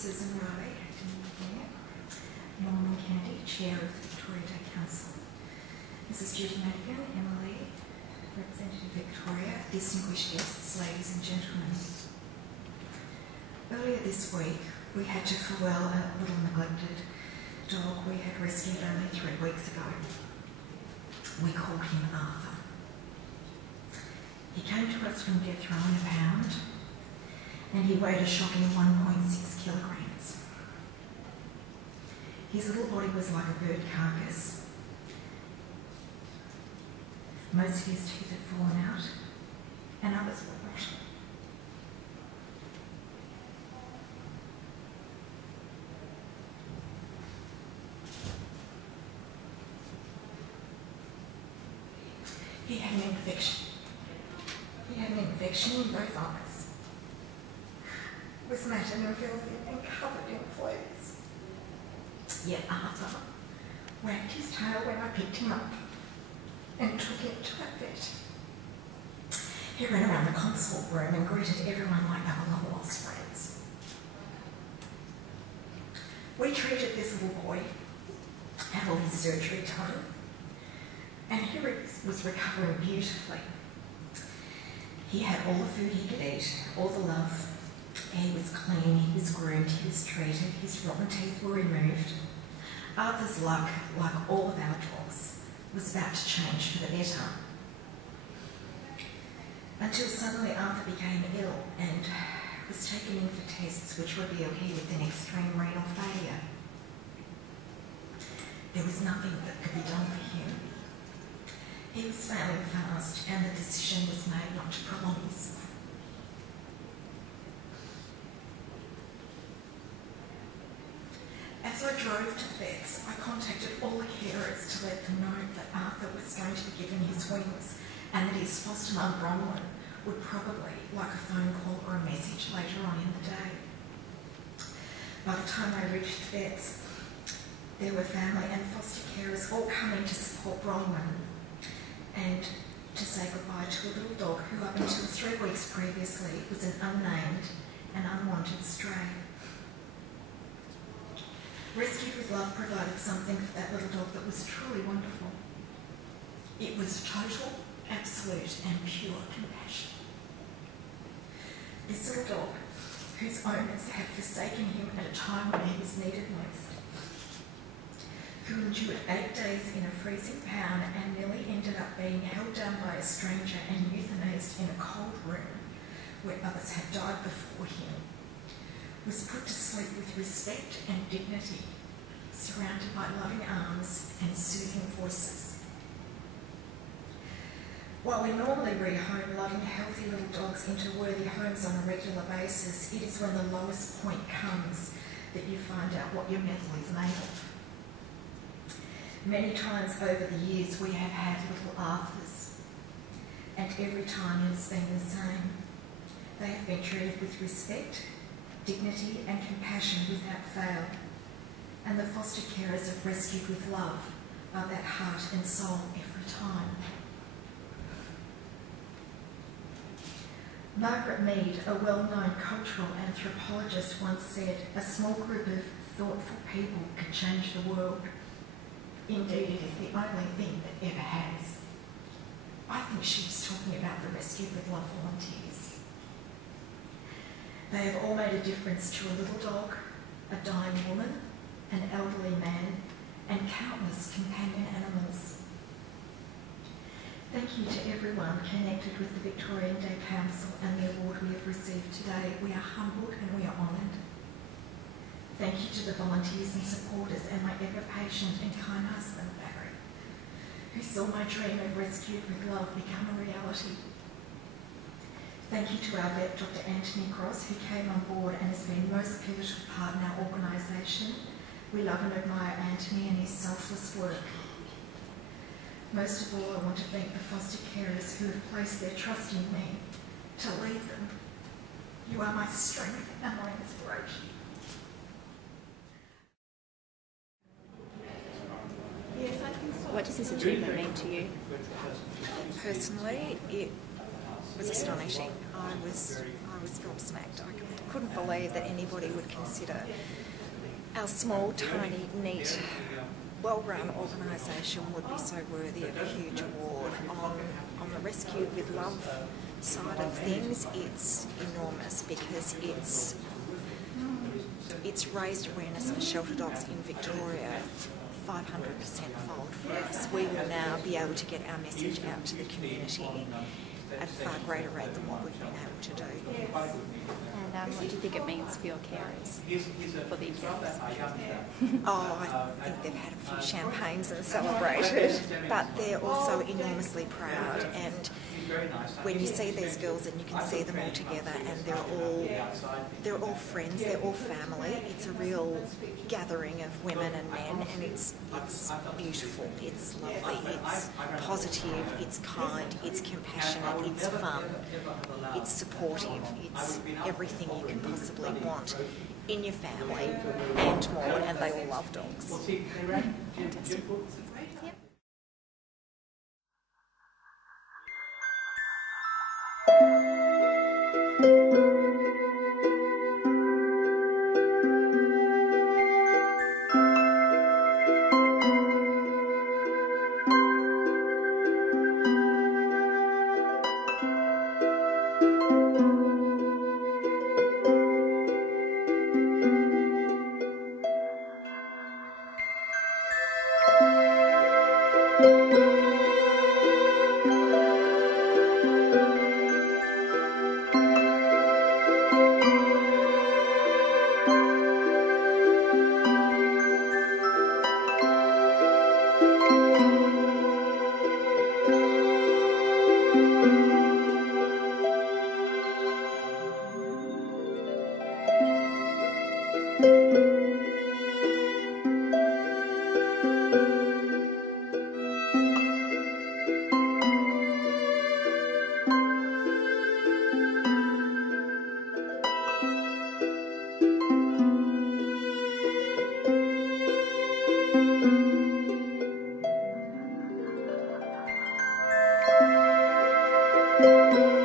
Susan Riley, acting engineer. Norman Kennedy, Chair of the Victorian Day Council. Mrs. Judy Madigan, Emily, Representative Victoria, distinguished guests, ladies and gentlemen. Earlier this week, we had to farewell a little neglected dog we had rescued only 3 weeks ago. We called him Arthur. He came to us from death row in a pound, and he weighed a shocking 1.6 kilograms. His little body was like a bird carcass. Most of his teeth had fallen out, and others were not. He had an infection. He had an infection in both eyes. Was matted and filthy and covered in fleas. Yet Arthur wagged his tail when I picked him up and took him to a vet. He ran around the consult room and greeted everyone like they were long-lost friends. We treated this little boy, had all his surgery done, and he was recovering beautifully. He had all the food he could eat, all the love. He was clean, he was groomed, he was treated, his rotten teeth were removed. Arthur's luck, like all of our dogs, was about to change for the better. Until suddenly Arthur became ill and was taken in for tests which revealed he was in extreme renal failure. There was nothing that could be done for him. He was failing fast, and the decision was made not to prolong his life. As I drove to vets, I contacted all the carers to let them know that Arthur was going to be given his wings and that his foster mum Bronwyn would probably like a phone call or a message later on in the day. By the time I reached the vets, there were family and foster carers all coming to support Bronwyn and to say goodbye to a little dog who up until 3 weeks previously was an unnamed and unwanted stray. Rescued with Love provided something for that little dog that was truly wonderful. It was total, absolute and pure compassion. This little dog, whose owners had forsaken him at a time when he was needed most, who endured 8 days in a freezing pound and nearly ended up being held down by a stranger and euthanized in a cold room where others had died before him, was put to sleep with respect and dignity, surrounded by loving arms and soothing voices. While we normally rehome loving, healthy little dogs into worthy homes on a regular basis, it is when the lowest point comes that you find out what your mettle is made of. Many times over the years we have had little Arthurs, and every time it has been the same. They have been treated with respect, dignity and compassion without fail, and the foster carers of Rescued with Love are that heart and soul every time. Margaret Mead, a well-known cultural anthropologist, once said, "A small group of thoughtful people can change the world." Indeed, it is the only thing that ever has. I think she was talking about the Rescued with Love volunteers. They have all made a difference to a little dog, a dying woman, an elderly man, and countless companion animals. Thank you to everyone connected with the Victorian Day Council and the award we have received today. We are humbled and we are honoured. Thank you to the volunteers and supporters and my ever-patient and kind husband, Barry, who saw my dream of Rescued with Love become a reality. Thank you to our vet, Dr. Anthony Cross, who came on board and has been the most pivotal part in our organisation. We love and admire Anthony and his selfless work. Most of all, I want to thank the foster carers who have placed their trust in me to lead them. You are my strength and my inspiration. What does this achievement mean to you? Personally, it was astonishing. I was gobsmacked. I couldn't couldn't believe that anybody would consider our small, tiny, neat, well-run organisation would be so worthy of a huge award. On the Rescue with Love side of things, it's enormous because it's raised awareness for shelter dogs in Victoria 500% fold for us. We will now be able to get our message out to the community at a far greater rate than what we've been able to do. And what do you think it means for your carers, for the carers? Oh, I think they've had a few champagnes and celebrated, but they're also enormously proud. And when you see these girls and you can see them all together, and they're all friends, they're all family. It's a real gathering of women and men, and it's beautiful, it's lovely, it's positive, it's kind, it's compassionate, it's fun, it's supportive, it's everything you can possibly want in your family and more, and they all love dogs. Fantastic. Thank you.